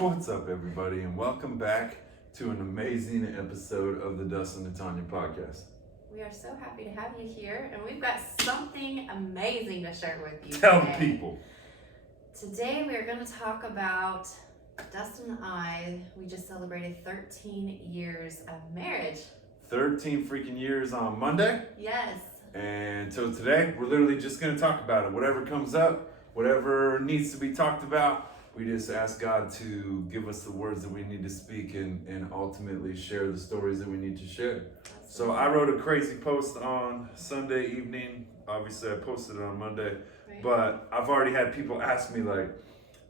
What's up, everybody, and welcome back to an amazing episode of the Dustin and Tonya podcast. We are so happy to have you here, and we've got something amazing to share with you Tell today. the people. Today we are going to talk about Dustin and I. We just celebrated 13 years of marriage. 13 freaking years on Monday. Yes. And so today, we're literally just going to talk about it. Whatever comes up, whatever needs to be talked about, we just ask God to give us the words that we need to speak and ultimately share the stories that we need to share. So I wrote a crazy post on Sunday evening. Obviously, I posted it on Monday. Right. But I've already had people ask me, like,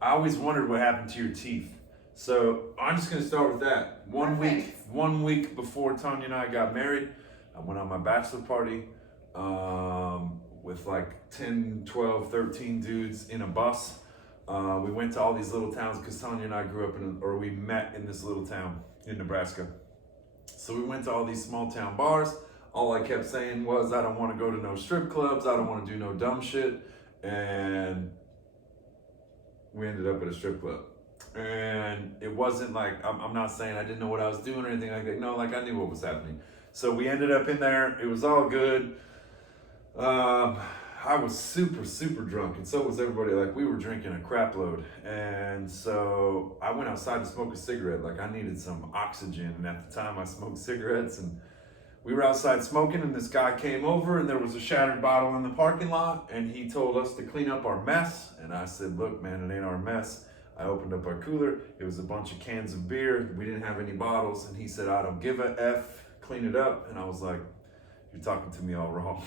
I always wondered what happened to your teeth. So I'm just going to start with that. One week before Tonya and I got married, I went on my bachelor party with like 10, 12, 13 dudes in a bus. We went to all these little towns because Tonya and I we met in this little town in Nebraska. So we went to all these small town bars. All I kept saying was, I don't want to go to no strip clubs. I don't want to do no dumb shit. And we ended up at a strip club. And it wasn't like, I'm not saying I didn't know what I was doing or anything like that. No, like I knew what was happening. So we ended up in there. It was all good. I was super, super drunk, and so was everybody. Like, we were drinking a crap load. And so I went outside to smoke a cigarette. Like, I needed some oxygen. And at the time, I smoked cigarettes. And we were outside smoking, and this guy came over, and there was a shattered bottle in the parking lot. And he told us to clean up our mess. And I said, look, man, it ain't our mess. I opened up our cooler. It was a bunch of cans of beer. We didn't have any bottles. And he said, I don't give a F. Clean it up. And I was like, you're talking to me all wrong.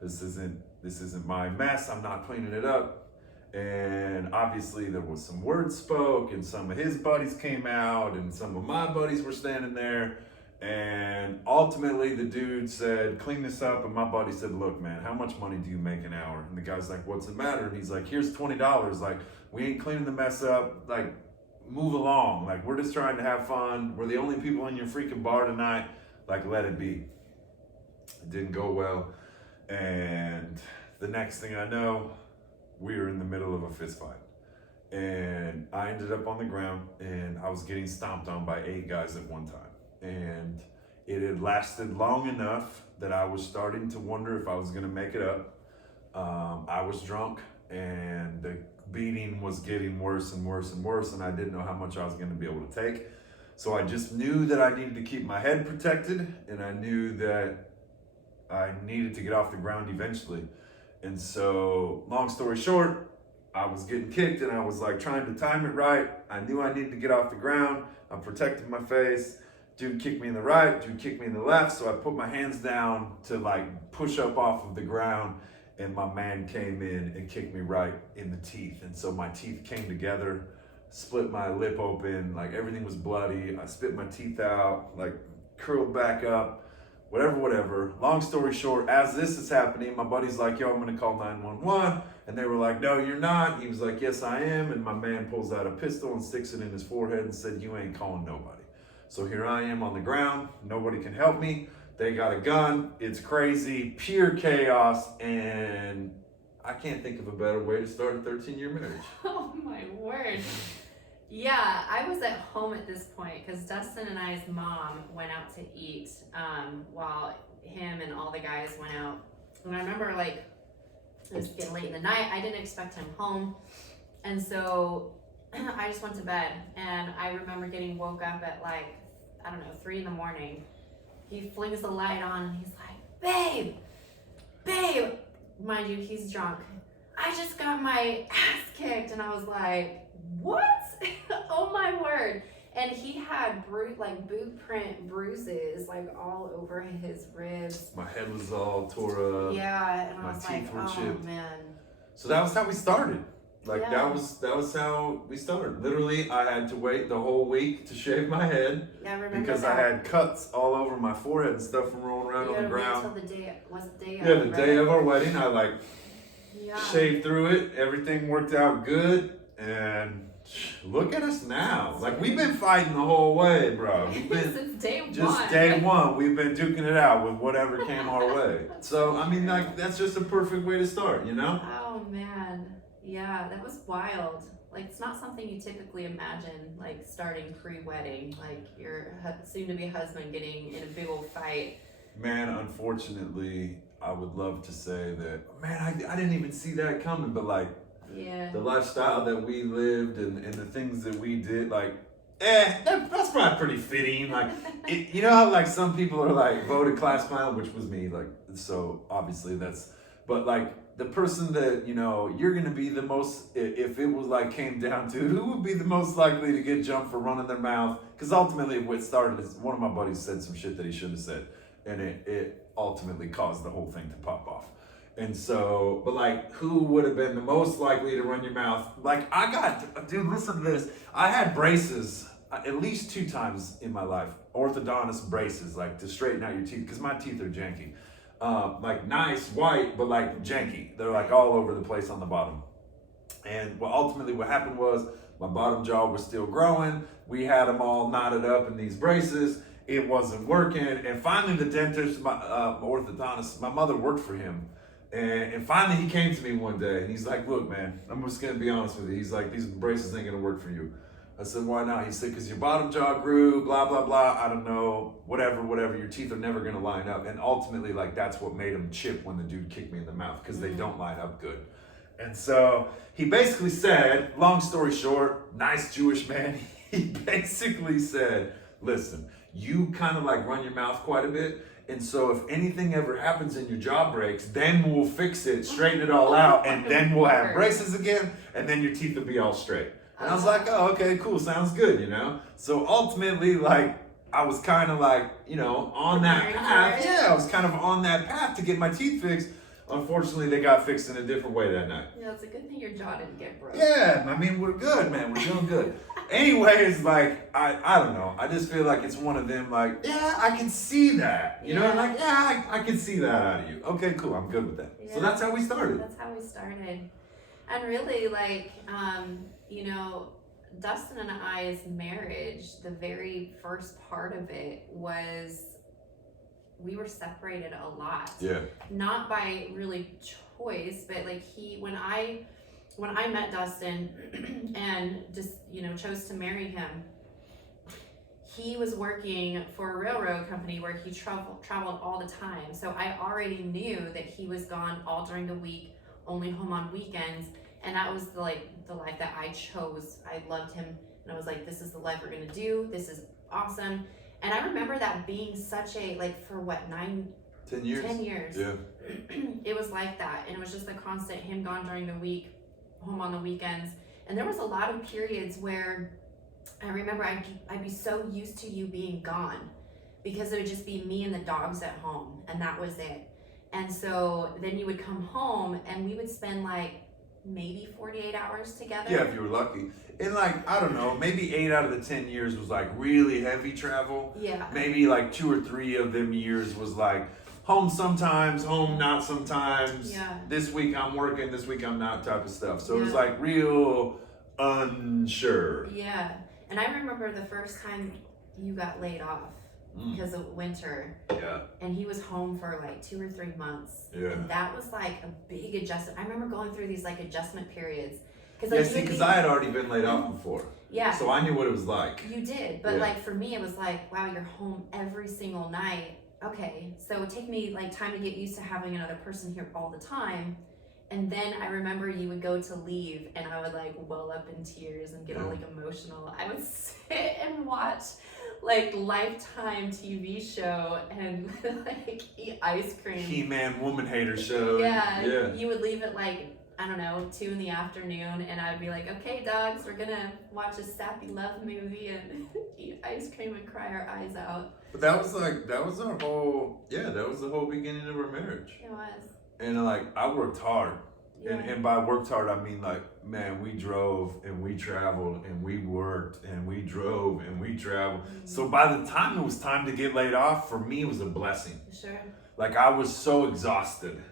This isn't my mess. I'm not cleaning it up. And obviously there was some words spoke, and some of his buddies came out, and some of my buddies were standing there. And ultimately the dude said, clean this up. And my buddy said, look, man, how much money do you make an hour? And the guy's like, what's the matter? And he's like, here's $20. Like, we ain't cleaning the mess up. Like, move along. Like, we're just trying to have fun. We're the only people in your freaking bar tonight. Like, let it be. It didn't go well. And the next thing I know, we were in the middle of a fist fight. And I ended up on the ground, and I was getting stomped on by 8 guys at one time. And it had lasted long enough that I was starting to wonder if I was gonna make it up. I was drunk, and the beating was getting worse and worse and worse, and I didn't know how much I was gonna be able to take. So I just knew that I needed to keep my head protected, and I knew that I needed to get off the ground eventually. And so, long story short, I was getting kicked, and I was like trying to time it right. I knew I needed to get off the ground. I protected my face. Dude kicked me in the right, dude kicked me in the left. So I put my hands down to like push up off of the ground, and my man came in and kicked me right in the teeth. And so my teeth came together, split my lip open, like everything was bloody. I spit my teeth out, like curled back up. Whatever. Long story short, as this is happening, my buddy's like, yo, I'm gonna call 911. And they were like, no, you're not. He was like, yes, I am. And my man pulls out a pistol and sticks it in his forehead and said, you ain't calling nobody. So here I am on the ground. Nobody can help me. They got a gun. It's crazy, pure chaos. And I can't think of a better way to start a 13-year marriage. Oh my word. Yeah, I was at home at this point because Dustin and I's mom went out to eat while him and all the guys went out. And I remember, like, it was getting late in the night. I didn't expect him home. And so I just went to bed. And I remember getting woke up at, like, I don't know, 3 in the morning. He flings the light on and he's like, babe. Mind you, he's drunk. I just got my ass kicked. And I was like, what? Oh my word. And he had boot print bruises like all over his ribs. My head was all tore up. Yeah, and my I was teeth like, were oh chipped. man. So that was how we started. Like, Yeah. that was how we started. Literally, I had to wait the whole week to shave my head. Yeah, I remember because that. I had cuts all over my forehead and stuff from rolling around on the ground. Until the day The day of our wedding, I like shaved through it. Everything worked out good, and look at us now. Like, we've been fighting the whole way, bro. We've been since day one. just day one. We've been duking it out with whatever came our way. So I mean, like, that's just a perfect way to start, you know? Oh man. Yeah, that was wild. Like, it's not something you typically imagine, like, starting pre-wedding, like your soon-to-be husband getting in a big old fight. Man, unfortunately, I would love to say that, man, I didn't even see that coming, but like Yeah. the lifestyle that we lived and the things that we did, like, that's probably pretty fitting. Like, you know how like some people are like voted class clown, which was me, like, so obviously that's, but like the person that, you know, you're gonna be the most, if it was like came down to who would be the most likely to get jumped for running their mouth, because ultimately what started is one of my buddies said some shit that he shouldn't have said, and it ultimately caused the whole thing to pop off. And so, but like, who would have been the most likely to run your mouth? Like, dude, listen to this. I had braces at least 2 times in my life, orthodontist braces, like to straighten out your teeth, because my teeth are janky. Like nice, white, but like janky. They're like all over the place on the bottom. And ultimately what happened was my bottom jaw was still growing. We had them all knotted up in these braces. It wasn't working. And finally the dentist, my orthodontist, my mother worked for him. And finally he came to me one day and he's like, look, man, I'm just gonna be honest with you. He's like, these braces ain't gonna work for you. I said, why not? He said, because your bottom jaw grew, blah, blah, blah. I don't know, whatever. Your teeth are never gonna line up. And ultimately, like, that's what made him chip when the dude kicked me in the mouth, because they don't line up good. And so he basically said, long story short, nice Jewish man, he basically said, listen, you kind of like run your mouth quite a bit. And so if anything ever happens and your jaw breaks, then we'll fix it, straighten it all out, and then we'll have braces again, and then your teeth will be all straight. And I was like, oh, okay, cool, sounds good, you know? So ultimately, like, I was kind of like, you know, on that path. Yeah, I was kind of on that path to get my teeth fixed. Unfortunately, they got fixed in a different way that night. Yeah, it's a good thing your jaw didn't get broke. Yeah, I mean, we're good, man. We're doing good. Anyways, like, I don't know. I just feel like it's one of them, like, yeah, I can see that. You know, like, yeah, I can see that out of you. Okay, cool. I'm good with that. Yeah. So that's how we started. That's how we started. And really, like, you know, Dustin and I's marriage, the very first part of it was we were separated a lot. Yeah. Not by really choice, but like when I met Dustin and just, you know, chose to marry him, he was working for a railroad company where he traveled all the time. So I already knew that he was gone all during the week, only home on weekends. And that was the life that I chose. I loved him and I was like, this is the life we're gonna do. This is awesome. And I remember that being such a, like, for what, 10 years? 10 years. Yeah. It was like that. And it was just a constant him gone during the week, home on the weekends. And there was a lot of periods where I remember I'd be so used to you being gone because it would just be me and the dogs at home and that was it. And so then you would come home and we would spend like maybe 48 hours together. Yeah, if you were lucky. And like, I don't know, maybe 8 out of the 10 years was like really heavy travel. Yeah. Maybe like 2 or 3 of them years was like home sometimes, home not sometimes. Yeah. This week I'm working, this week I'm not type of stuff. So it was like real unsure. Yeah. And I remember the first time you got laid off because of winter. Yeah. And he was home for like 2 or 3 months. Yeah. And that was like a big adjustment. I remember going through these like adjustment periods. Because I had already been laid off before. Yeah. So I knew what it was like. You did. But like for me, it was like, wow, you're home every single night. Okay. So it would take me like time to get used to having another person here all the time. And then I remember you would go to leave and I would like well up in tears and get all like emotional. I would sit and watch like Lifetime TV show and like eat ice cream. He-Man Woman Hater show. Yeah. You would leave at like, I don't know, 2 in the afternoon and I'd be like, okay dogs, we're gonna watch a sappy love movie and eat ice cream and cry our eyes out. But that was our whole, that was the whole beginning of our marriage. It was. And like, I worked hard. Yeah. And by worked hard, I mean like, man, we drove and we traveled and we worked and we drove and we traveled. Mm-hmm. So by the time it was time to get laid off, for me, it was a blessing. Sure. Like I was so exhausted.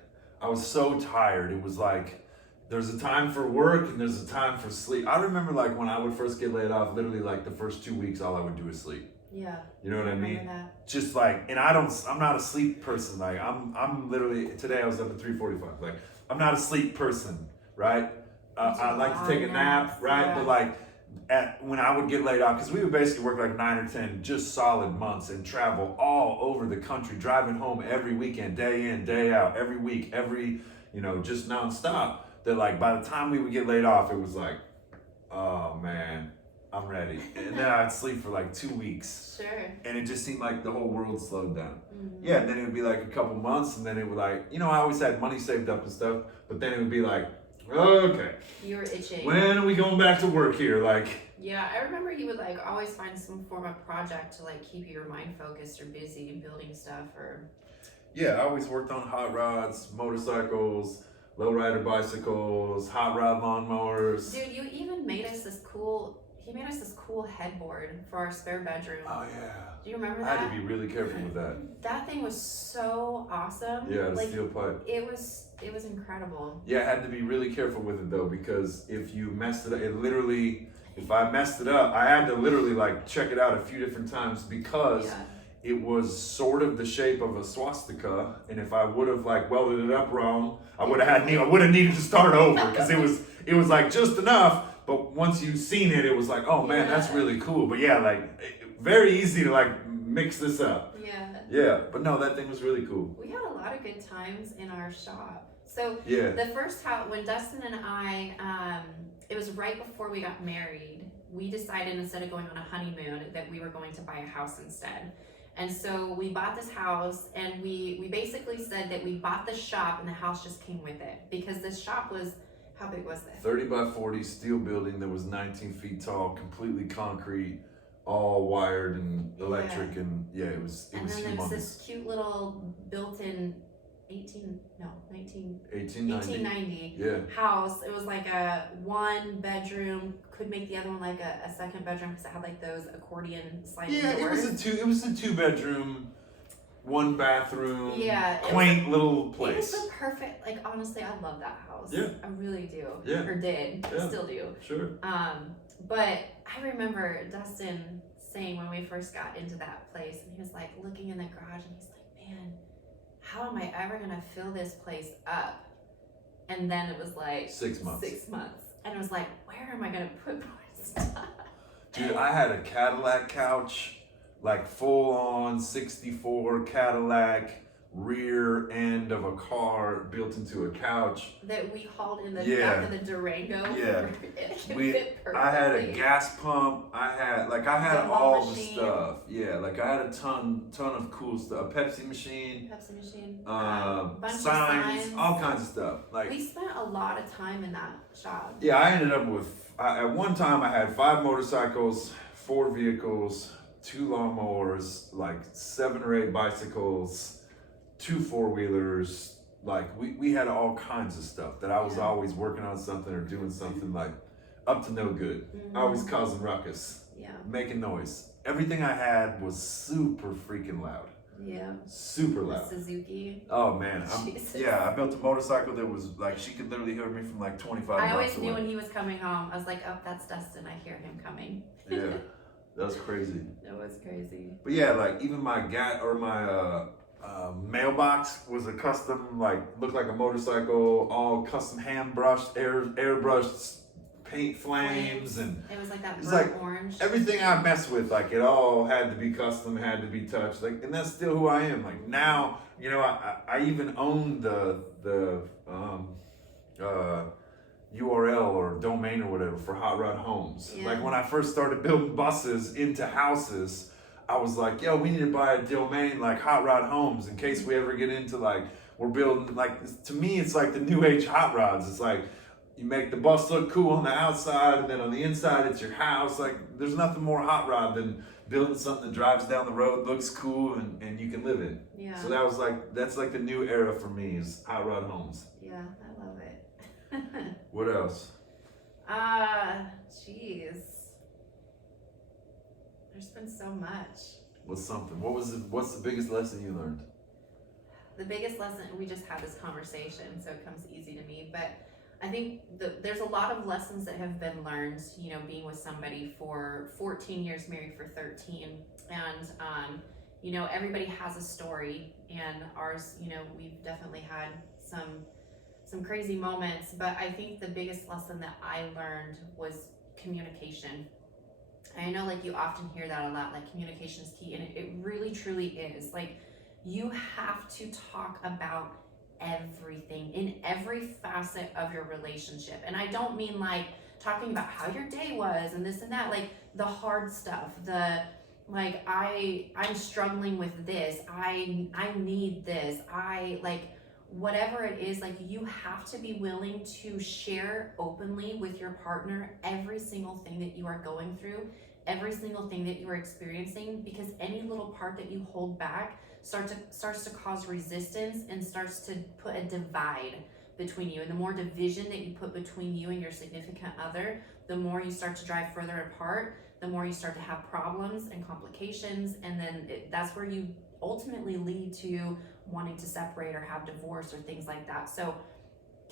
I was so tired. It was like, there's a time for work and there's a time for sleep. I remember like when I would first get laid off, literally like the first 2 weeks, all I would do is sleep. Yeah. You know what I mean? That. Just like, and I'm not a sleep person. Like I'm literally, today I was up at 3:45. Like I'm not a sleep person, right? I like to take a nap, right? Yeah. But like when I would get laid off, because we would basically work like 9 or 10 just solid months and travel all over the country, driving home every weekend, day in, day out, every week, just nonstop. That like by the time we would get laid off, it was like, oh man, I'm ready. And then I'd sleep for like 2 weeks. Sure. And it just seemed like the whole world slowed down. Mm-hmm. Yeah, and then it would be like a couple months, and then it would like, I always had money saved up and stuff, but then it would be like, okay. You were itching. When are we going back to work here? Like. Yeah, I remember you would like always find some form of project to like keep your mind focused or busy and building stuff or. Yeah, I always worked on hot rods, motorcycles, lowrider bicycles, hot rod lawnmowers. Dude, you even made us this cool. He made us this cool headboard for our spare bedroom. Oh yeah. Do you remember I that? had to be really careful with that. That thing was so awesome. Yeah, the like, steel pipe. It was incredible. Yeah, I had to be really careful with it though, because if you messed it up, if I messed it up, I had to literally like check it out a few different times because it was sort of the shape of a swastika, and if I would have like welded it up wrong, I would have needed to start over because it was like just enough. But once you've seen it, it was like, oh man, that's really cool. But yeah, like very easy to like mix this up. Yeah. Yeah, but no, that thing was really cool. We had a lot of good times in our shop. So yeah. The first house, when Dustin and I, it was right before we got married, we decided instead of going on a honeymoon that we were going to buy a house instead. And so we bought this house, and we basically said that we bought the shop and the house just came with it, because this shop was, how big was it? 30 by 40 steel building that was 19 feet tall, completely concrete, all wired and electric, and it was and then there was humongous. this cute little built-in 1890 house. It was like a 1-bedroom, could make the other one like a second bedroom because it had like those accordion sliding doors. It was a 2-bedroom, 1-bathroom, quaint little place. It was the perfect, like honestly, I love that house. Yeah. I really do. Yeah. Or did. Yeah. Still do. Sure. But I remember Dustin saying when we first got into that place, and he was like looking in the garage, and he's like, man, how am I ever gonna fill this place up? And then it was like 6 months. 6 months. And it was like, where am I gonna put my stuff? Dude, I had a Cadillac couch, like full on 64 Cadillac rear end of a car built into a couch that we hauled in the back of the Durango. Yeah. Fit perfectly. I had a gas pump. I had all the stuff. Yeah, like I had a ton of cool stuff. A Pepsi machine. Bunch signs, all kinds of stuff. Like we spent a lot of time in that shop. Yeah, I ended up with at one time I had 5 motorcycles, 4 vehicles, 2 lawnmowers, like 7 or 8 bicycles, 2 4-wheelers. Like we had all kinds of stuff that I was always working on something or doing something like up to no good. Always causing ruckus. Yeah. Making noise. Everything I had was super freaking loud. Yeah. Super loud. The Suzuki. Oh man. I built a motorcycle that was like she could literally hear me from like 25 blocks away. I always knew when he was coming home. I was like, oh, that's Dustin. I hear him coming. Yeah. That was crazy. That was crazy. But yeah, like even my mailbox was a custom, like looked like a motorcycle, all custom hand brushed, airbrushed paint flames, and it was like that burnt orange. Everything I messed with, like it all had to be custom, had to be touched, like, and that's still who I am. Like now, I even own the URL or domain or whatever for Hot Rod Homes. Yeah. Like when I first started building buses into houses, I was like, yo, we need to buy a domain like Hot Rod Homes in case we ever get into like, we're building, like, to me, it's like the new age hot rods. It's like, you make the bus look cool on the outside, and then on the inside, it's your house. Like, there's nothing more hot rod than building something that drives down the road, looks cool, and you can live in. Yeah. So that's like the new era for me is Hot Rod Homes. Yeah, I love it. What else? Jeez. There's been so much. What's something? What's the biggest lesson you learned? The biggest lesson, we just had this conversation, so it comes easy to me, but I think there's a lot of lessons that have been learned, being with somebody for 14 years, married for 13, and everybody has a story, and ours, we've definitely had some crazy moments, but I think the biggest lesson that I learned was communication. I know like you often hear that a lot, like communication is key, and it really truly is. Like you have to talk about everything in every facet of your relationship. And I don't mean like talking about how your day was and this and that, like the hard stuff, the like I'm struggling with this, I need this, I like whatever it is, like you have to be willing to share openly with your partner every single thing that you are going through, every single thing that you are experiencing, because any little part that you hold back starts to cause resistance and starts to put a divide between you. And the more division that you put between you and your significant other, the more you start to drive further apart, the more you start to have problems and complications, and then that's where you ultimately lead to wanting to separate or have divorce or things like that. So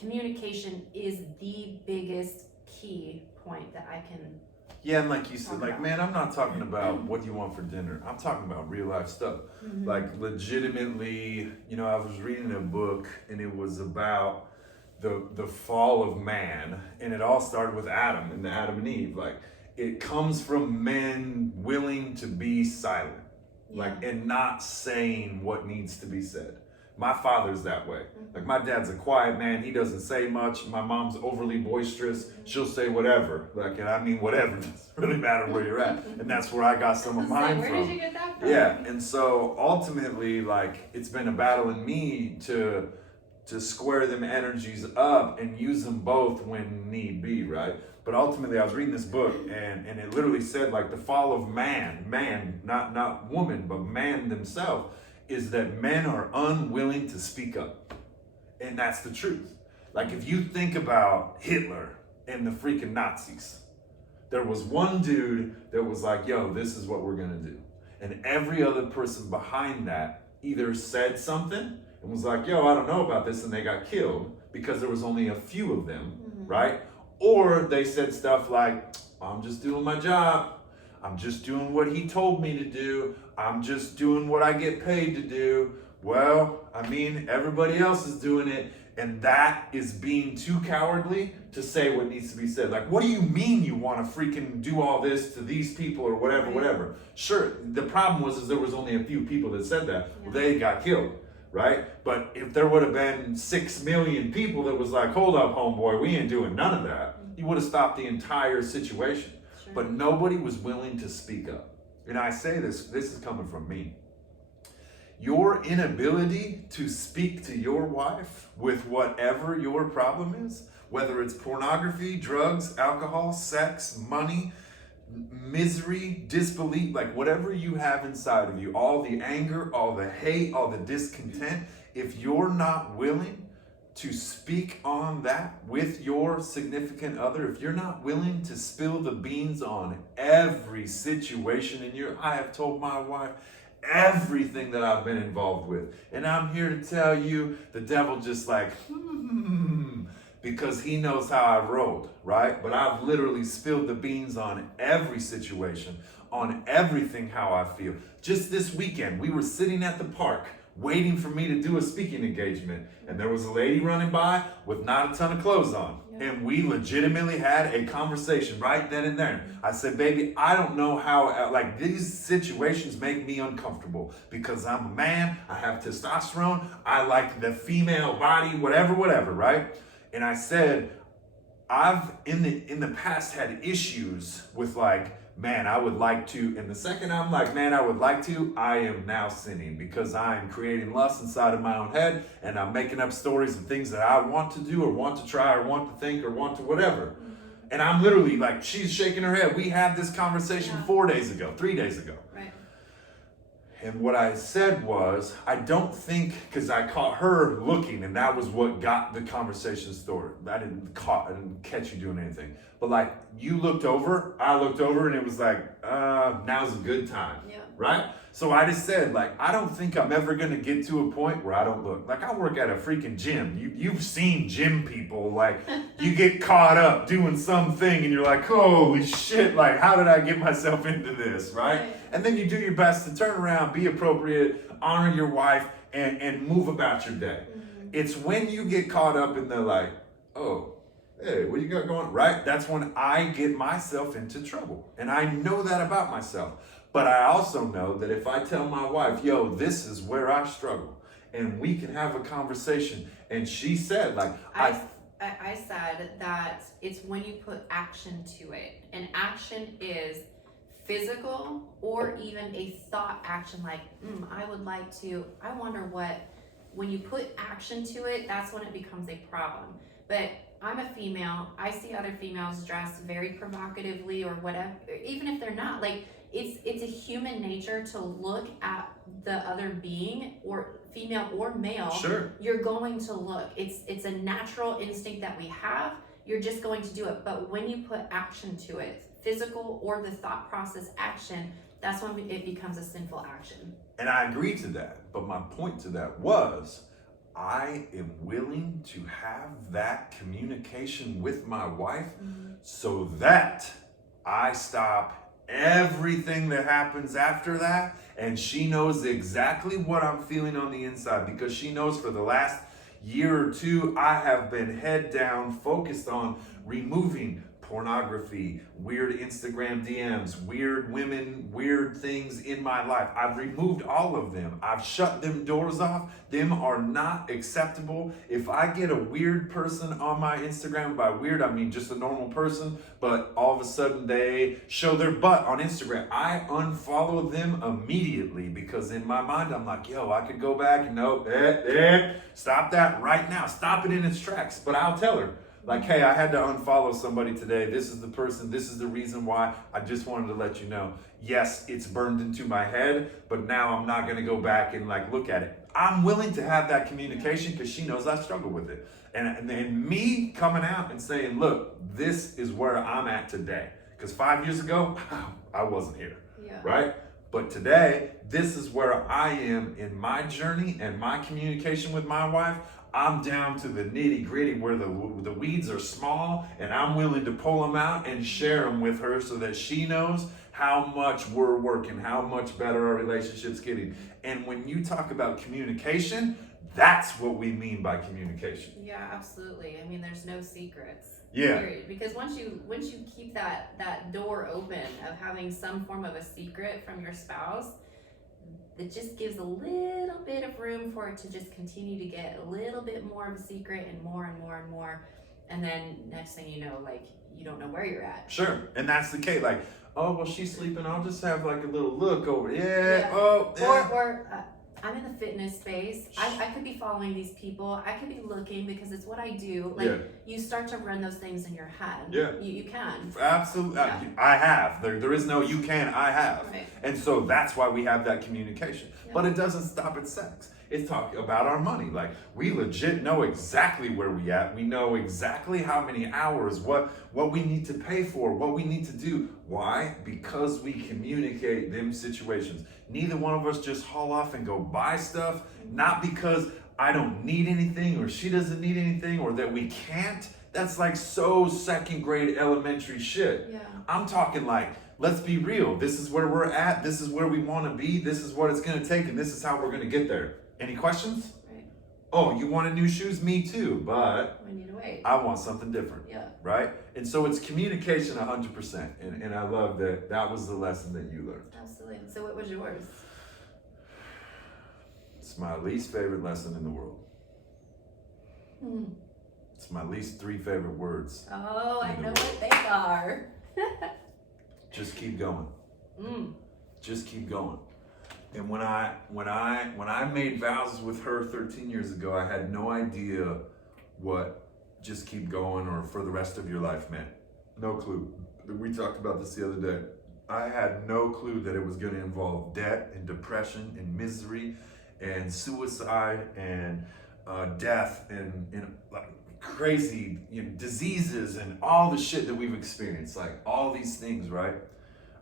communication is the biggest key point that I can. Yeah, and like you said, like, man, I'm not talking about what you want for dinner. I'm talking about real life stuff. Mm-hmm. Like, legitimately, you know, I was reading a book and it was about the fall of man, and it all started with Adam and Adam and Eve. Like, it comes from men willing to be silent, like, and not saying what needs to be said. My father's that way. Like, my dad's a quiet man. He doesn't say much. My mom's overly boisterous. She'll say whatever. Like, and I mean whatever. It doesn't really matter where you're at. And that's where I got some of mine from. Where did you get that from? Yeah, and so ultimately, like, it's been a battle in me to square them energies up and use them both when need be, right? But ultimately, I was reading this book, and it literally said, like, the fall of man, not woman, but man themselves, is that men are unwilling to speak up. And that's the truth. Like, if you think about Hitler and the freaking Nazis, there was one dude that was like, yo, this is what we're gonna do. And every other person behind that either said something and was like, yo, I don't know about this, and they got killed because there was only a few of them, right? Or they said stuff like, I'm just doing my job. I'm just doing what he told me to do. I'm just doing what I get paid to do. Well, I mean, everybody else is doing it. And that is being too cowardly to say what needs to be said. Like, what do you mean you want to freaking do all this to these people or whatever? Sure, the problem was there was only a few people that said that. Well, they got killed, right? But if there would have been 6 million people that was like, hold up, homeboy, we ain't doing none of that, you would have stopped the entire situation. Sure. But nobody was willing to speak up. And I say this is coming from me. Your inability to speak to your wife with whatever your problem is, whether it's pornography, drugs, alcohol, sex, money, misery, disbelief, like whatever you have inside of you, all the anger, all the hate, all the discontent, if you're not willing to speak on that with your significant other, if you're not willing to spill the beans on every situation in your, I have told my wife everything that I've been involved with, and I'm here to tell you, the devil just like, because he knows how I rolled, right? But I've literally spilled the beans on every situation, on everything how I feel. Just this weekend, we were sitting at the park waiting for me to do a speaking engagement, and there was a lady running by with not a ton of clothes on. And we legitimately had a conversation right then and there. I said, baby, I don't know how, like, these situations make me uncomfortable because I'm a man, I have testosterone, I like the female body, whatever, right? And I said, I've in the past had issues with like, man, I would like to, and the second I'm like, man, I would like to, I am now sinning because I am creating lust inside of my own head, and I'm making up stories of things that I want to do or want to try or want to think or want to whatever. And I'm literally like, she's shaking her head. We had this conversation 3 days ago. Right. And what I said was, I don't think, because I caught her looking, and that was what got the conversation started. I didn't catch you doing anything. But like, you looked over, I looked over, and it was like, now's a good time, right? So I just said, like, I don't think I'm ever gonna get to a point where I don't look. Like, I work at a freaking gym. You've seen gym people, like, you get caught up doing something, and you're like, holy shit, like, how did I get myself into this, right? And then you do your best to turn around, be appropriate, honor your wife, and move about your day. It's when you get caught up in the like, oh, hey, what you got going? Right? That's when I get myself into trouble. And I know that about myself. But I also know that if I tell my wife, yo, this is where I struggle, and we can have a conversation. And she said, like, I said that it's when you put action to it. And action is physical or even a thought action like, I wonder what, when you put action to it, that's when it becomes a problem. But I'm a female, I see other females dressed very provocatively or whatever, even if they're not, like, it's a human nature to look at the other being, or female or male. Sure. You're going to look. It's a natural instinct that we have. You're just going to do it. But when you put action to it, physical or the thought process action, that's when it becomes a sinful action. And I agree to that. But my point to that was, I am willing to have that communication with my wife so that I stop everything that happens after that, and she knows exactly what I'm feeling on the inside, because she knows for the last year or two I have been head down focused on removing pornography, weird Instagram DMs, weird women, weird things in my life. I've removed all of them. I've shut them doors off. Them are not acceptable. If I get a weird person on my Instagram, by weird I mean just a normal person, but all of a sudden they show their butt on Instagram, I unfollow them immediately, because in my mind I'm like, yo, I could go back and no, stop that right now. Stop it in its tracks. But I'll tell her, like, hey, I had to unfollow somebody today. This is the person. This is the reason why. I just wanted to let you know. Yes, it's burned into my head, but now I'm not going to go back and like look at it. I'm willing to have that communication because she knows I struggle with it. And then me coming out and saying, look, this is where I'm at today. Because 5 years ago, I wasn't here, right? But today, this is where I am in my journey and my communication with my wife. I'm down to the nitty gritty where the weeds are small, and I'm willing to pull them out and share them with her so that she knows how much we're working, how much better our relationship's getting. And when you talk about communication, that's what we mean by communication. Yeah, absolutely. I mean, there's no secrets. Yeah. Period. Because once you keep that door open of having some form of a secret from your spouse, it just gives a little bit of room for it to just continue to get a little bit more of a secret and more and more and more. And then next thing you know, like, you don't know where you're at. Sure. And that's the case. Like, oh, well, she's sleeping. I'll just have like a little look over. Or I'm in the fitness space. I could be following these people. I could be looking because it's what I do. Like, you start to run those things in your head. Yeah. You can. Absolutely. Yeah. I have. There is no you can, I have. Right. And so that's why we have that communication. Yeah. But it doesn't stop at sex. It's talking about our money. Like, we legit know exactly where we at. We know exactly how many hours, what we need to pay for, what we need to do. Why? Because we communicate them situations. Neither one of us just haul off and go buy stuff, not because I don't need anything or she doesn't need anything or that we can't. That's like so second grade elementary shit. Yeah. I'm talking like, let's be real. This is where we're at. This is where we want to be. This is what it's going to take, and this is how we're going to get there. Any questions? Right. Oh, you wanted new shoes? Me too, but we need to wait. I want something different. Yeah. Right? And so it's communication 100%. And I love that that was the lesson that you learned. Absolutely. So what was yours? It's my least favorite lesson in the world. It's my least 3 favorite words. Oh, I know what they are. Just keep going. Just keep going. And when I made vows with her 13 years ago, I had no idea what just keep going or for the rest of your life meant. No clue. We talked about this the other day. I had no clue that it was going to involve debt and depression and misery and suicide and death and like crazy diseases and all the shit that we've experienced. Like all these things, right?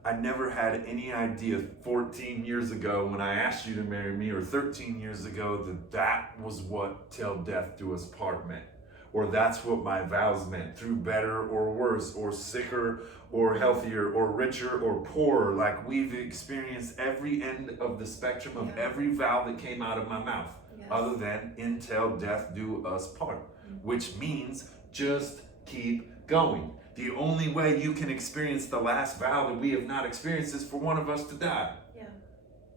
I never had any idea 14 years ago when I asked you to marry me, or 13 years ago, that was what till death do us part meant. Or that's what my vows meant, through better or worse, or sicker or healthier, or richer or poorer. Like we've experienced every end of the spectrum of every vow that came out of my mouth, Yes. other than until death do us part, which means just keep going. The only way you can experience the last vow that we have not experienced is for one of us to die. Yeah.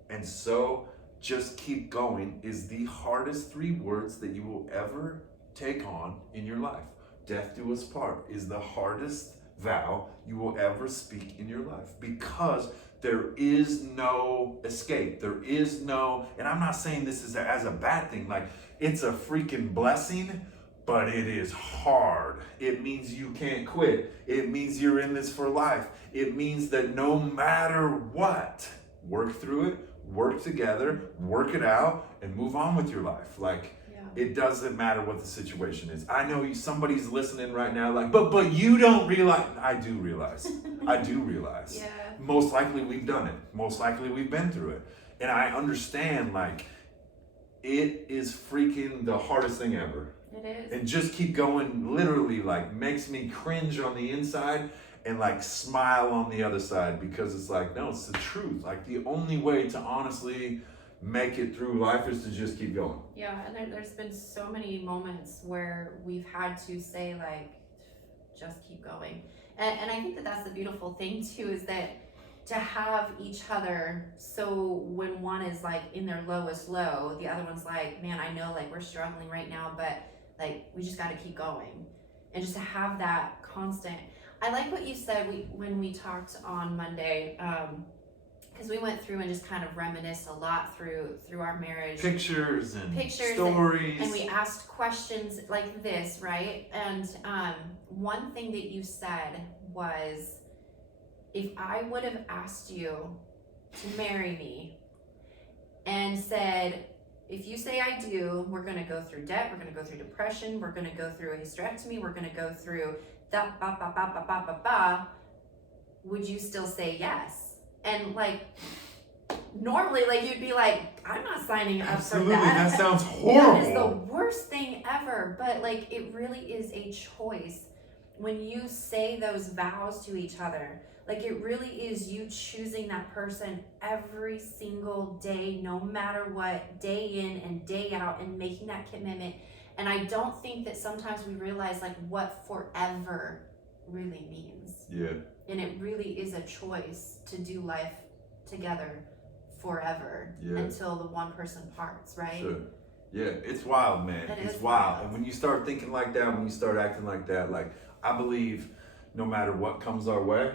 And so just keep going is the hardest 3 words that you will ever take on in your life. Death do us part is the hardest vow you will ever speak in your life, because there is no escape. There is no, and I'm not saying this is as a bad thing, like it's a freaking blessing, but it is hard. It means you can't quit. It means you're in this for life. It means that no matter what, work through it, work together, work it out, and move on with your life. Like, it doesn't matter what the situation is. I know somebody's listening right now like, but you don't realize. I do realize. I do realize. Yeah. Most likely we've done it. Most likely we've been through it. And I understand, like, it is freaking the hardest thing ever. It is. And just keep going literally like makes me cringe on the inside and like smile on the other side, because it's like, no, it's the truth. Like the only way to honestly make it through life is to just keep going. Yeah, and there's been so many moments where we've had to say like, just keep going. And I think that that's the beautiful thing too, is that to have each other, so when one is like in their lowest low, the other one's like, man, I know like we're struggling right now, but like we just got to keep going. And just to have that constant. I like what you said when we talked on Monday, because we went through and just kind of reminisced a lot through our marriage. Pictures and stories. And we asked questions like this, right? And one thing that you said was, if I would have asked you to marry me and said, if you say I do, we're going to go through debt, we're going to go through depression, we're going to go through a hysterectomy, we're going to go through that, would you still say yes? And like, normally, like you'd be like, I'm not signing up Absolutely, for that. that sounds horrible. That is the worst thing ever. But like, it really is a choice when you say those vows to each other. Like, it really is you choosing that person every single day, no matter what, day in and day out, and making that commitment. And I don't think that sometimes we realize like what forever really means. Yeah. And it really is a choice to do life together forever until the one person parts, right? Sure. Yeah, it's wild, man. It's wild. And when you start thinking like that, when you start acting like that, like, I believe no matter what comes our way,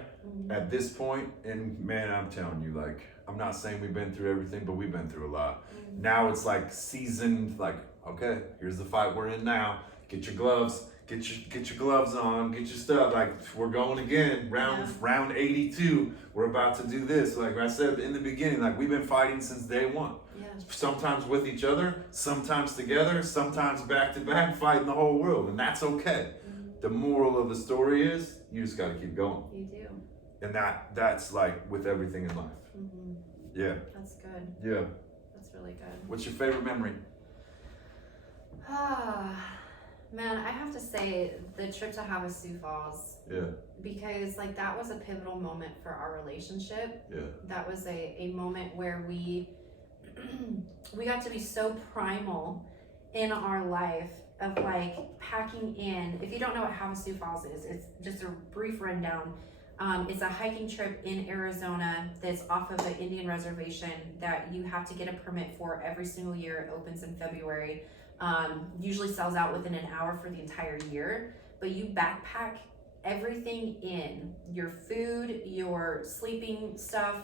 at this point, and man, I'm telling you, like, I'm not saying we've been through everything, but we've been through a lot. Now it's like seasoned, like, okay, here's the fight we're in now. Get your gloves, get your gloves on, get your stuff. Like, we're going again, round 82. We're about to do this. Like I said in the beginning, like, we've been fighting since day one. Sometimes with each other, sometimes together, sometimes back to back, fighting the whole world, and that's okay. The moral of the story is you just got to keep going. You do. And that's like with everything in life. Yeah. That's good. Yeah. That's really good. What's your favorite memory? Man, I have to say the trip to Havasu Falls. Yeah. Because like that was a pivotal moment for our relationship. Yeah. That was a moment where we got to be so primal in our life of like packing in. If you don't know what Havasu Falls is, it's just a brief rundown. It's a hiking trip in Arizona that's off of an Indian reservation that you have to get a permit for every single year. It opens in February. Usually sells out within an hour for the entire year. But you backpack everything in. Your food, your sleeping stuff,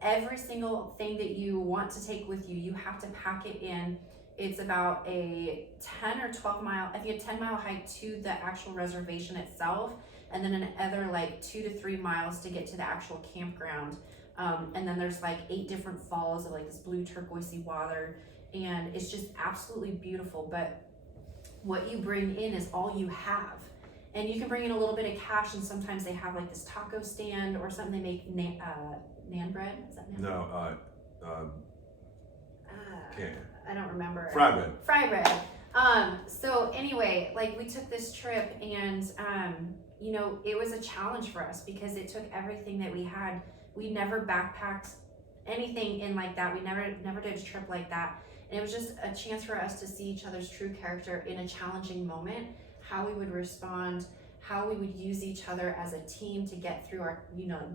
every single thing that you want to take with you, you have to pack it in. It's about a 10 or 12 mile, I think a 10-mile hike to the actual reservation itself, and then another like 2 to 3 miles to get to the actual campground. And then there's like 8 different falls of like this blue turquoisey water, and it's just absolutely beautiful. But what you bring in is all you have. And you can bring in a little bit of cash, and sometimes they have like this taco stand or something. They make naan bread. Is that naan? No, can't. I don't remember. Fry bread. Fry bread. So anyway, like we took this trip, and you know, it was a challenge for us because it took everything that we had. We never backpacked anything in like that. We never did a trip like that. And it was just a chance for us to see each other's true character in a challenging moment, how we would respond, how we would use each other as a team to get through our,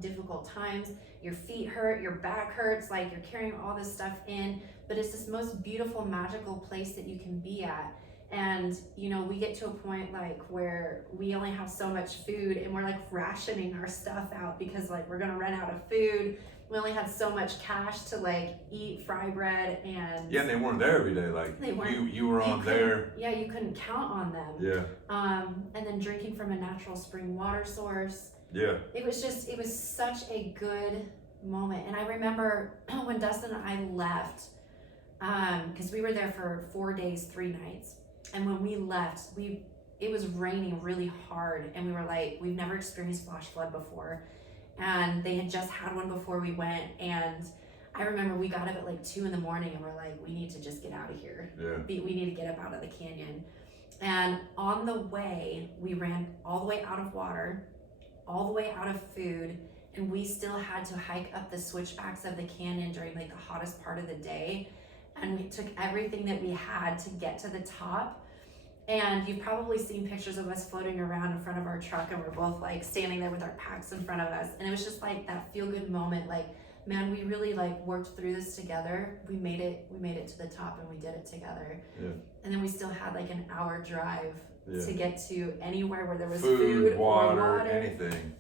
difficult times. Your feet hurt, your back hurts, like you're carrying all this stuff in, but it's this most beautiful, magical place that you can be at. And, we get to a point like where we only have so much food and we're like rationing our stuff out because like we're gonna run out of food. We only had so much cash to like eat fry bread and and they weren't there every day. Like they weren't, you were on there. Yeah, you couldn't count on them. Yeah. And then drinking from a natural spring water source. Yeah. It was such a good moment. And I remember when Dustin and I left, because we were there for 4 days, 3 nights. And when we left, it was raining really hard, and we were like, we've never experienced flash flood before, and they had just had one before we went. And I remember we got up at like 2 a.m. and we're like, we need to just get out of here. Yeah. We need to get up out of the canyon. And on the way, we ran all the way out of water, all the way out of food, and we still had to hike up the switchbacks of the canyon during like the hottest part of the day. And we took everything that we had to get to the top. And you've probably seen pictures of us floating around in front of our truck, and we're both like standing there with our packs in front of us. And it was just like that feel good moment. Like, man, we really like worked through this together. We made it to the top, and we did it together. Yeah. And then we still had like an hour drive Yeah. to get to anywhere where there was food, or water, anything.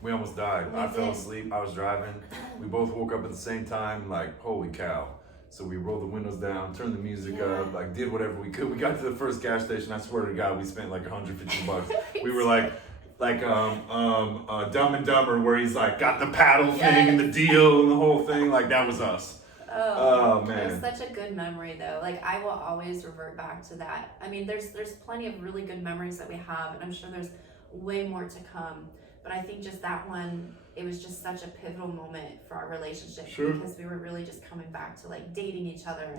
We almost died. We I fell did. asleep. I was driving. We both woke up at the same time. Like, holy cow. So we rolled the windows down, turned the music up, like did whatever we could. We got to the first gas station. I swear to God, we spent like $150. We were like Dumb and Dumber, where he's like got the paddle thing and the deal and the whole thing. Like that was us. Oh man, it's such a good memory though. Like I will always revert back to that. I mean, there's plenty of really good memories that we have, and I'm sure there's way more to come. But I think just that one, it was just such a pivotal moment for our relationship. Sure. Because we were really just coming back to like dating each other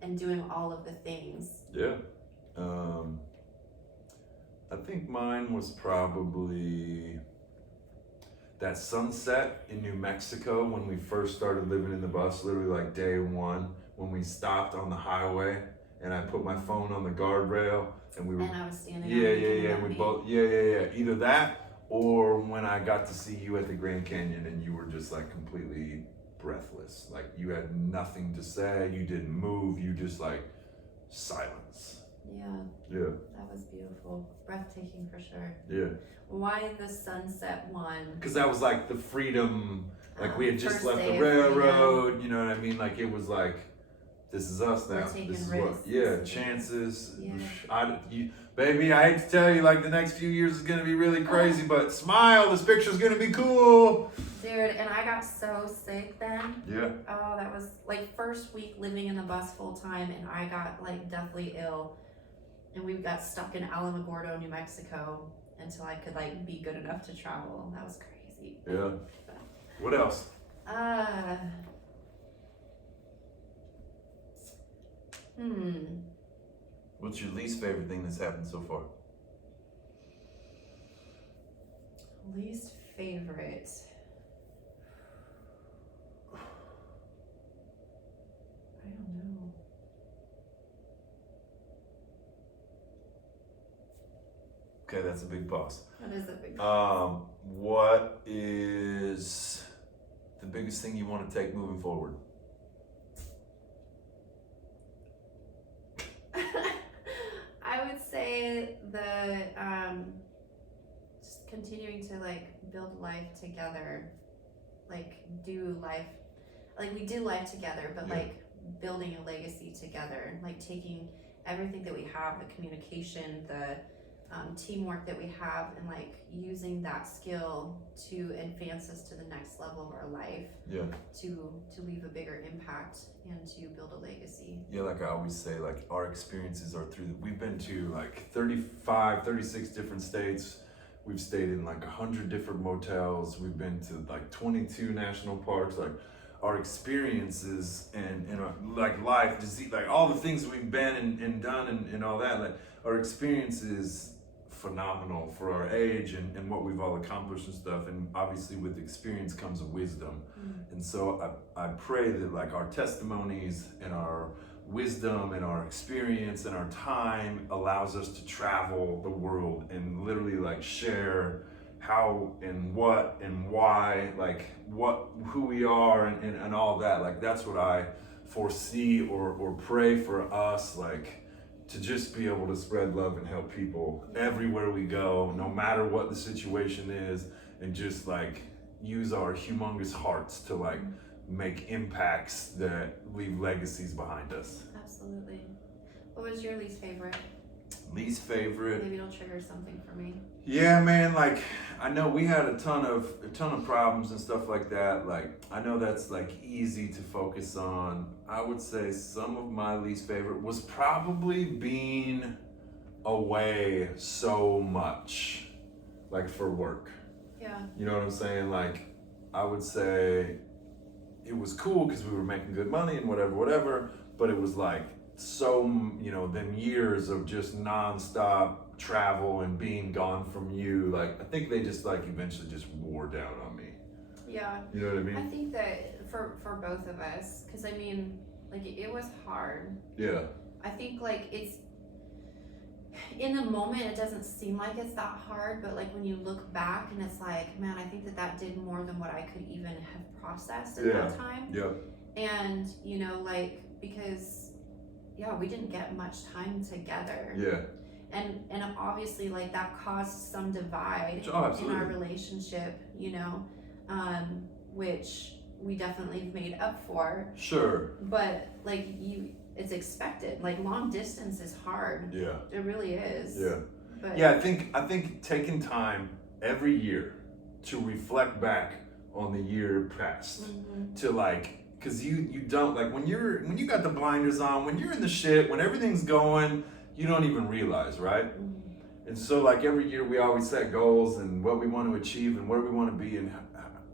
and doing all of the things. Yeah. I think mine was probably that sunset in New Mexico when we first started living in the bus, literally like day one, when we stopped on the highway and I put my phone on the guardrail and we were. And I was standing and we both. Either that, or when I got to see you at the Grand Canyon and you were just like completely breathless. Like you had nothing to say, you didn't move, you just like silence. Yeah. Yeah. That was beautiful. Breathtaking for sure. Yeah. Why the sunset one? Because that was like the freedom, like we had just First left day the of railroad, freedom. you know what I mean? Like it was like, this is us now. We're taking This is risks. chances. Yeah. Baby, I hate to tell you, like the next few years is gonna be really crazy, but smile, this picture's gonna be cool. Dude, and I got so sick then. Yeah. Oh, that was like first week living in the bus full time, and I got like deathly ill, and we got stuck in Alamogordo, New Mexico, until I could like be good enough to travel. That was crazy. Yeah. What else? What's your least favorite thing that's happened so far? Least favorite. I don't know. Okay, that's a big pause. That is a big. What is the biggest thing you want to take moving forward? I would say the just continuing to like build life together, like do life, like we do life together, but like building a legacy together, like taking everything that we have, the communication, the teamwork that we have, and like using that skill to advance us to the next level of our life. Yeah. To leave a bigger impact and to build a legacy. Yeah, like I always say, like our experiences are we've been to like 35, 36 different states. We've stayed in like 100 different motels. We've been to like 22 national parks. Like our experiences and like life, disease, like all the things we've been and done and all that, like our experiences phenomenal for our age and what we've all accomplished and stuff, and obviously with experience comes wisdom. And so I pray that like our testimonies and our wisdom and our experience and our time allows us to travel the world and literally like share how and what and why, like who we are and all that. Like that's what I foresee or pray for us, like to just be able to spread love and help people everywhere we go, no matter what the situation is, and just like use our humongous hearts to like make impacts that leave legacies behind us. Absolutely. What was your least favorite? Least favorite? Maybe it'll trigger something for me. Yeah, man, like I know we had a ton of problems and stuff like that. Like I know that's like easy to focus on. I would say some of my least favorite was probably being away so much, like for work. Yeah. You know what I'm saying? Like I would say it was cool because we were making good money and whatever, but it was like so, you know, them years of just nonstop travel and being gone from you, like I think they just like eventually just wore down on me. Yeah. You know what I mean? I think that for both of us, because I mean, like it was hard. Yeah. I think like it's in the moment it doesn't seem like it's that hard, but like when you look back and it's like, man, I think that did more than what I could even have processed at that time. Yeah. And you know, like because we didn't get much time together. Yeah. And obviously like that caused some divide in our relationship, you know, which we definitely made up for. Sure. But like it's expected. Like long distance is hard. Yeah. It really is. Yeah. But yeah, I think taking time every year to reflect back on the year past, to like, cause you don't, like when you got the blinders on, when you're in the shit, when everything's going, you don't even realize, right? And so like every year we always set goals and what we want to achieve and where we want to be and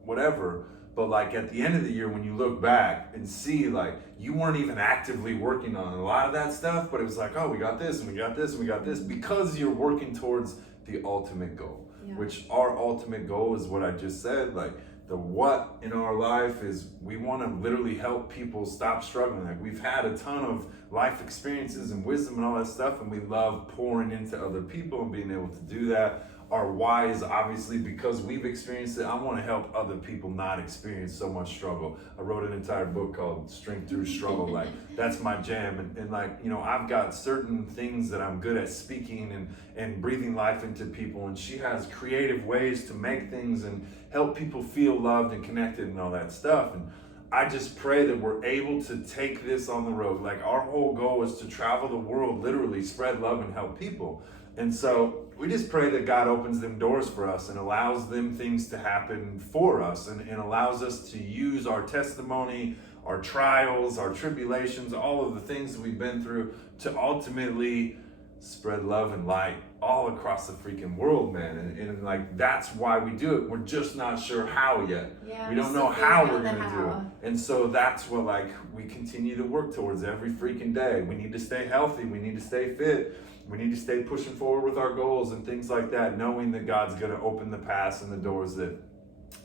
whatever. But like at the end of the year, when you look back and see like you weren't even actively working on a lot of that stuff, but it was like, oh, we got this and we got this and we got this, because you're working towards the ultimate goal, which our ultimate goal is what I just said. Like the what in our life is we want to literally help people stop struggling. Like we've had a ton of life experiences and wisdom and all that stuff, and we love pouring into other people and being able to do that. Our why is obviously because we've experienced it. I want to help other people not experience so much struggle. I wrote an entire book called Strength Through Struggle. Like that's my jam. And like, you know, I've got certain things that I'm good at speaking and breathing life into people. And she has creative ways to make things and help people feel loved and connected and all that stuff. And I just pray that we're able to take this on the road. Like our whole goal is to travel the world, literally spread love and help people. And so we just pray that God opens them doors for us and allows them things to happen for us and allows us to use our testimony, our trials, our tribulations, all of the things that we've been through to ultimately spread love and light all across the freaking world, man. And like, that's why we do it. We're just not sure how yet. Yeah, we don't know how we're going to do it. And so that's what like we continue to work towards every freaking day. We need to stay healthy. We need to stay fit. We need to stay pushing forward with our goals and things like that, knowing that God's going to open the paths and the doors that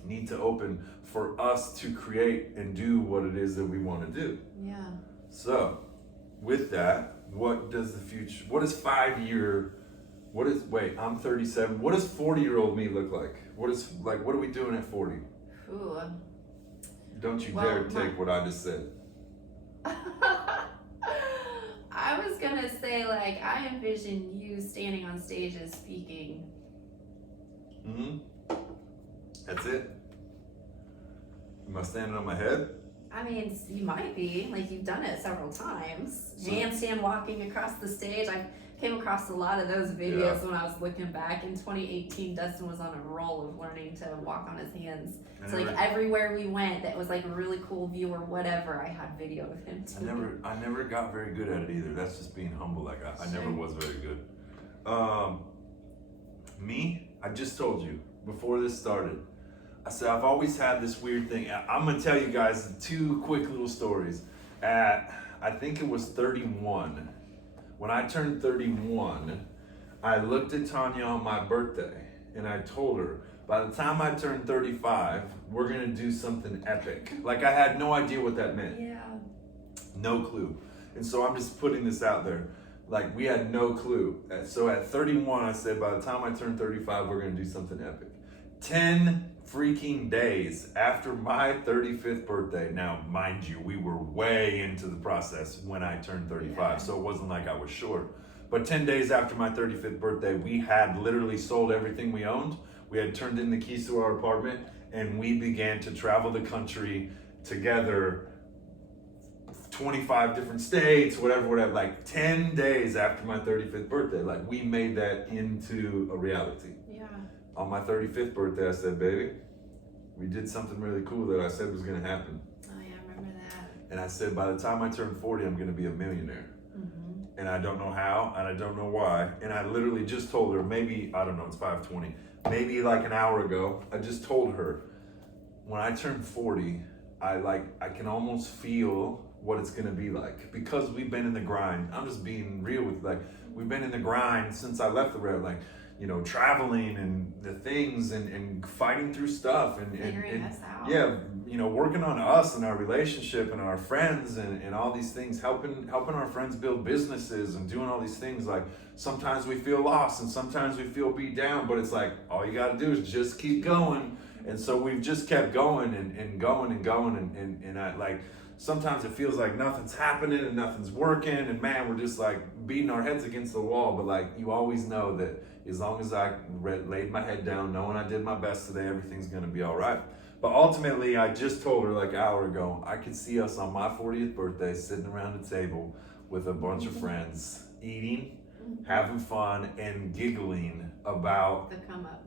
need to open for us to create and do what it is that we want to do. Yeah. So, with that, what does the future, what is I'm 37. What does 40-year-old me look like? What are we doing at 40? Ooh. Don't you dare take what I just said. I was gonna say, like, I envision you standing on stage and speaking. That's it? Am I standing on my head? I mean, you might be. Like, you've done it several times. Handstand walking across the stage. I came across a lot of those videos when I was looking back. In 2018, Dustin was on a roll of learning to walk on his hands. So like everywhere we went that was like a really cool view or whatever, I had video of him too. I never got very good at it either. That's just being humble. Like I never was very good. Me, I just told you before this started, I said I've always had this weird thing. I'm gonna tell you guys 2 quick little stories. I think it was 31. When I turned 31, I looked at Tonya on my birthday and I told her, by the time I turn 35, we're gonna do something epic. Like I had no idea what that meant. Yeah. No clue. And so I'm just putting this out there. Like, we had no clue. So at 31, I said, by the time I turn 35, we're going to do something epic. 10 freaking days after my 35th birthday. Now, mind you, we were way into the process when I turned 35, so it wasn't like I was short. But 10 days after my 35th birthday, we had literally sold everything we owned. We had turned in the keys to our apartment, and we began to travel the country together, 25 different states, whatever, like 10 days after my 35th birthday. Like, we made that into a reality. Yeah. On my 35th birthday, I said, baby, we did something really cool that I said was gonna happen. Oh yeah, I remember that. And I said, by the time I turn 40, I'm gonna be a millionaire. And I don't know how, and I don't know why. And I literally just told her, maybe, I don't know, it's 5:20, maybe like an hour ago, I just told her, when I turn 40, I can almost feel what it's gonna be like, because we've been in the grind. I'm just being real with, like, we've been in the grind since I left the rail, like, you know, traveling and the things and fighting through stuff and figuring us out. Yeah, you know, working on us and our relationship and our friends and all these things, helping our friends build businesses and doing all these things. Like, sometimes we feel lost and sometimes we feel beat down, but it's like, all you gotta do is just keep going. And so we've just kept going and going and going and I, like, sometimes it feels like nothing's happening and nothing's working, and man, we're just like beating our heads against the wall. But like, you always know that as long as I laid my head down, knowing I did my best today, everything's gonna be all right. But ultimately, I just told her like an hour ago, I could see us on my 40th birthday sitting around the table with a bunch of friends, eating, having fun, and giggling about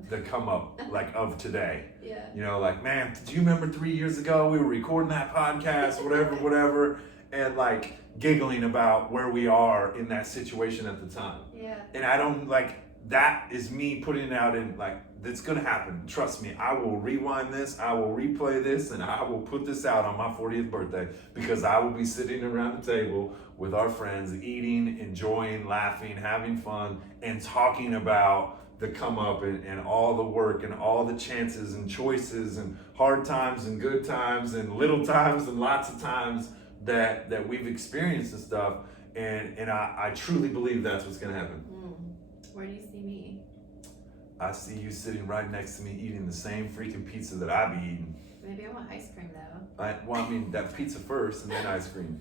the come up like of today. Yeah. You know, like, man, did you remember 3 years ago we were recording that podcast, whatever, and like giggling about where we are in that situation at the time. Yeah. And I don't like, that is me putting it out in like, that's gonna happen. Trust me, I will rewind this, I will replay this, and I will put this out on my 40th birthday, because I will be sitting around the table with our friends, eating, enjoying, laughing, having fun, and talking about the come up and all the work and all the chances and choices and hard times and good times and little times and lots of times that we've experienced and stuff. And I truly believe that's what's gonna happen. Where do you see me? I see you sitting right next to me eating the same freaking pizza that I be eating. Maybe I want ice cream though. I mean, that pizza first and then ice cream.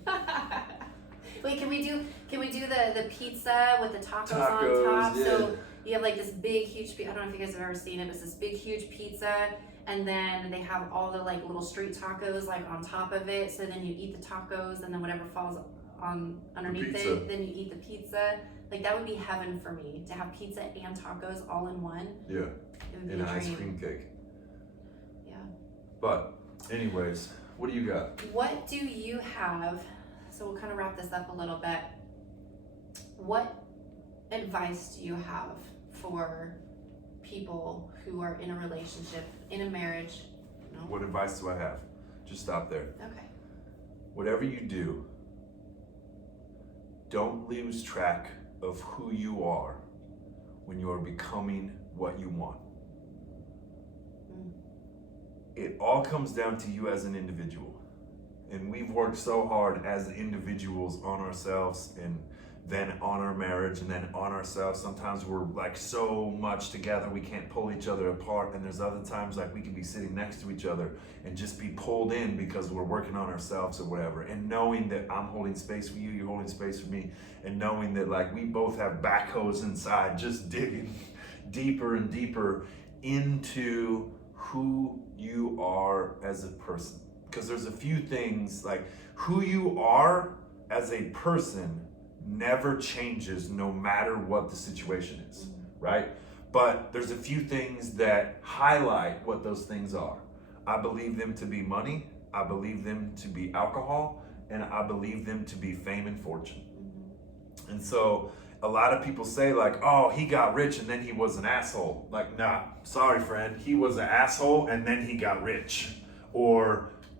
Wait, can we do the pizza with the tacos on top? Yeah. So you have like this big, huge, I don't know if you guys have ever seen it, but it's this big, huge pizza, and then they have all the like little street tacos like on top of it. So then you eat the tacos, and then whatever falls on underneath it, then you eat the pizza. Like, that would be heaven for me, to have pizza and tacos all in one. Yeah. It would be And a an ice dream. cream cake. Yeah. But anyways, what do you got? What do you have? So we'll kind of wrap this up a little bit. What advice do you have for people who are in a relationship, in a marriage? No? What advice do I have? Just stop there. Okay. Whatever you do, don't lose track of who you are when you are becoming what you want. It all comes down to you as an individual. And we've worked so hard as individuals on ourselves, and then on our marriage, and then on ourselves. Sometimes we're like so much together we can't pull each other apart, and there's other times like we can be sitting next to each other and just be pulled in because we're working on ourselves or whatever. And knowing that I'm holding space for you, you're holding space for me, and knowing that like we both have backhoes inside, just digging deeper and deeper into who you are as a person. Because there's a few things, like who you are as a person never changes no matter what the situation is, right? But there's a few things that highlight what those things are. I believe them to be money, I believe them to be alcohol, and I believe them to be fame and fortune. And so a lot of people say like, oh, he got rich and then he was an asshole. Like, nah, sorry friend, he was an asshole and then he got rich.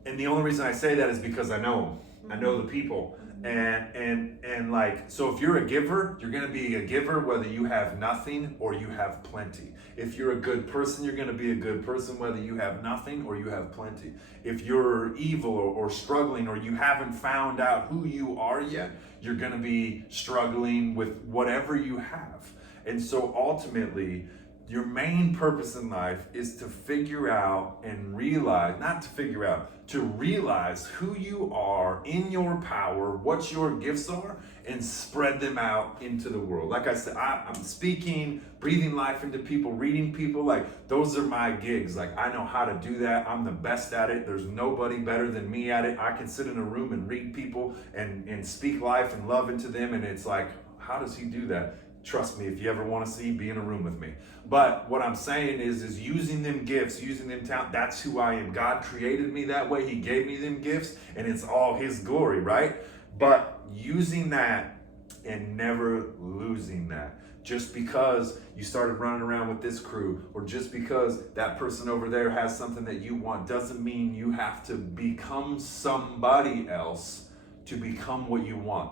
And the only reason I say that is because I know him. I know the people. And like, so if you're a giver, you're going to be a giver whether you have nothing or you have plenty. If you're a good person, you're going to be a good person whether you have nothing or you have plenty. If you're evil or struggling or you haven't found out who you are yet, you're going to be struggling with whatever you have. And so ultimately, your main purpose in life is to figure out and realize, not to figure out, to realize who you are in your power, what your gifts are, and spread them out into the world. Like I said, I'm speaking, breathing life into people, reading people, like those are my gigs. Like I know how to do that. I'm the best at it. There's nobody better than me at it. I can sit in a room and read people and speak life and love into them. And it's like, how does he do that? Trust me, if you ever want to see, be in a room with me. But what I'm saying is using them gifts, using them talent, that's who I am. God created me that way. He gave me them gifts, and it's all his glory, right? But using that and never losing that. Just because you started running around with this crew, or just because that person over there has something that you want, doesn't mean you have to become somebody else to become what you want.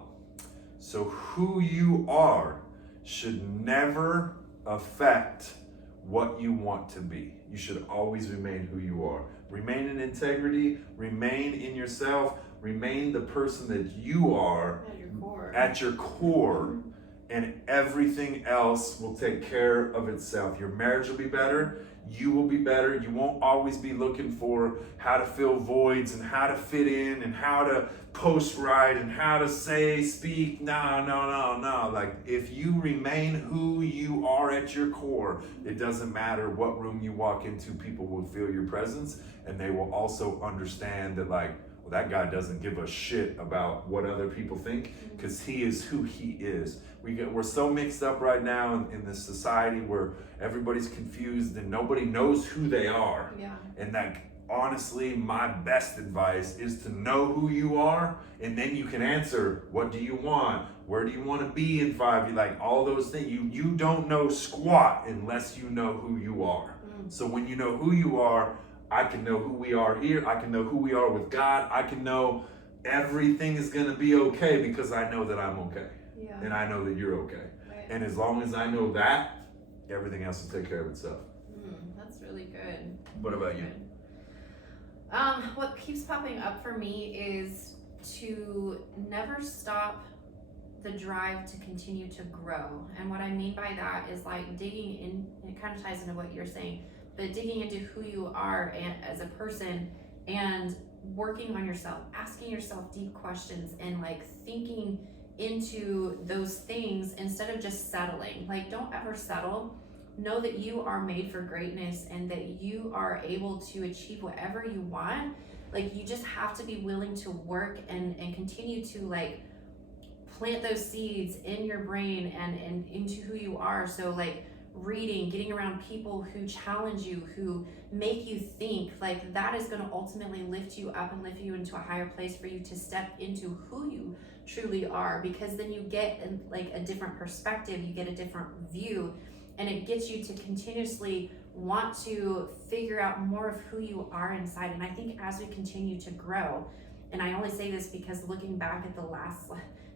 So who you are should never affect what you want to be. You should always remain who you are. Remain in integrity, remain in yourself, remain the person that you are at your core, and everything else will take care of itself. Your marriage will be better, you will be better. You won't always be looking for how to fill voids and how to fit in and how to post right and how to speak. No. Like if you remain who you are at your core, it doesn't matter what room you walk into, people will feel your presence, and they will also understand that like, well, that guy doesn't give a shit about what other people think because he is who he is. We're so mixed up right now in this society where everybody's confused and nobody knows who they are. Yeah. And that honestly, my best advice is to know who you are, and then you can answer, what do you want? Where do you want to be in 5 years? Like all those things. You don't know squat unless you know who you are. So when you know who you are, I can know who we are here. I can know who we are with God. I can know everything is going to be okay because I know that I'm okay. Yeah. And I know that you're okay. Right. And as long as I know that, everything else will take care of itself. That's really good. What about you? What keeps popping up for me is to never stop the drive to continue to grow. And what I mean by that is like digging in, it kind of ties into what you're saying, but digging into who you are as a person and working on yourself, asking yourself deep questions and like thinking into those things instead of just settling. Like don't ever settle. Know that you are made for greatness and that you are able to achieve whatever you want. Like you just have to be willing to work and continue to like plant those seeds in your brain and into who you are. So like reading, getting around people who challenge you, who make you think, like that is going to ultimately lift you up and lift you into a higher place for you to step into who you truly are, because then you get like a different perspective, you get a different view, and it gets you to continuously want to figure out more of who you are inside. And I think as we continue to grow, and I only say this because looking back at the last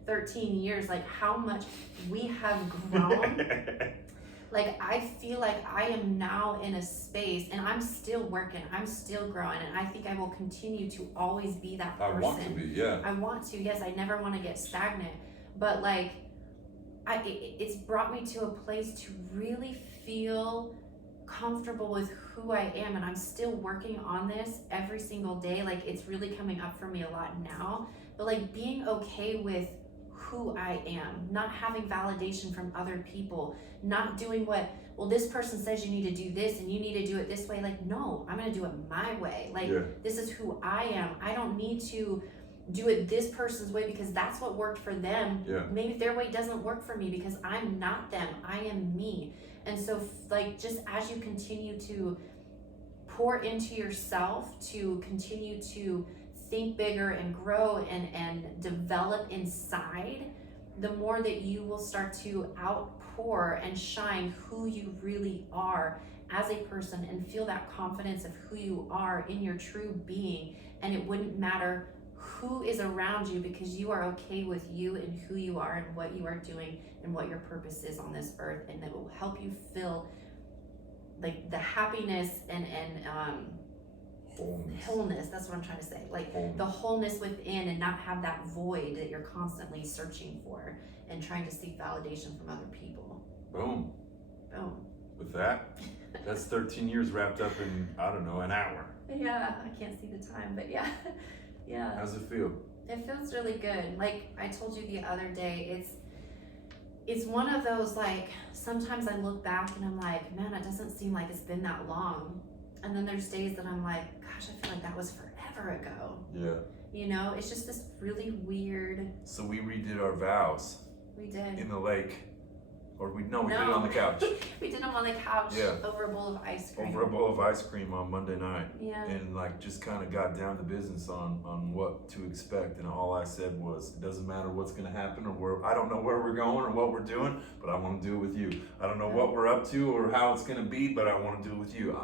13 years, like how much we have grown. Like I feel like I am now in a space, and I'm still working, I'm still growing, and I think I will continue to always be that person. I want to be, yeah. I want to, yes, I never want to get stagnant, but like it's brought me to a place to really feel comfortable with who I am, and I'm still working on this every single day. Like it's really coming up for me a lot now, but like being okay with who I am, not having validation from other people, not doing what, well, this person says you need to do this and you need to do it this way. Like, no, I'm going to do it my way. Like, This is who I am. I don't need to do it this person's way because that's what worked for them. Maybe their way doesn't work for me because I'm not them. I am me. And so like, just as you continue to pour into yourself, to continue to think bigger and grow and develop inside, the more that you will start to outpour and shine who you really are as a person and feel that confidence of who you are in your true being. And it wouldn't matter who is around you because you are okay with you and who you are and what you are doing and what your purpose is on this earth, and that will help you feel like the happiness and wholeness. That's what I'm trying to say. Like the wholeness within, and not have that void that you're constantly searching for and trying to seek validation from other people. Boom. Boom. With that, that's 13 years wrapped up in, I don't know, an hour. Yeah, I can't see the time, but yeah. Yeah. How's it feel? It feels really good. Like I told you the other day, it's one of those, like, sometimes I look back and I'm like, man, it doesn't seem like it's been that long. And then there's days that I'm like, gosh, I feel like that was forever ago. Yeah. You know, it's just this really weird. So we redid our vows. We did. In the lake. Or we did it on the couch. We did them on the couch. Yeah. Over a bowl of ice cream. Over a bowl of ice cream on Monday night. Yeah. And like just kind of got down to business on what to expect. And all I said was, it doesn't matter what's going to happen, or I don't know where we're going or what we're doing, but I want to do it with you. I don't know what we're up to or how it's going to be, but I want to do it with you.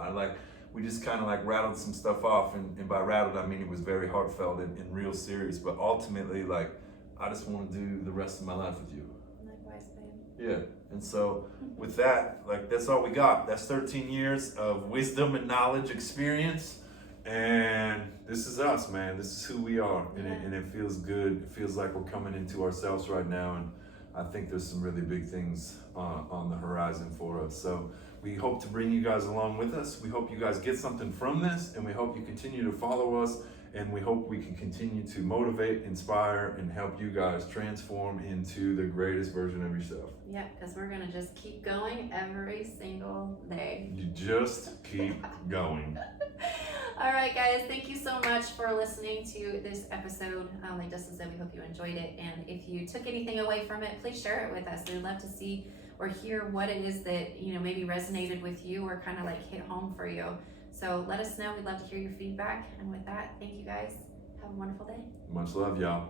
We just kind of like rattled some stuff off, and by rattled I mean it was very heartfelt and real serious, but ultimately, like, I just want to do the rest of my life with you. Likewise, babe. Yeah. And so with that, like, that's all we got. That's 13 years of wisdom and knowledge, experience, and this is us, man. This is who we are, and it feels good. It feels like we're coming into ourselves right now, and I think there's some really big things on the horizon for us. So we hope to bring you guys along with us. We hope you guys get something from this, and we hope you continue to follow us, and we hope we can continue to motivate, inspire, and help you guys transform into the greatest version of yourself. Yeah, because we're going to just keep going every single day. You just keep going. All right, guys, thank you so much for listening to this episode. Like Dustin said, we hope you enjoyed it. And if you took anything away from it, please share it with us. We'd love to see or hear what it is that, you know, maybe resonated with you or kind of like hit home for you. So let us know. We'd love to hear your feedback. And with that, thank you guys. Have a wonderful day. Much love, y'all.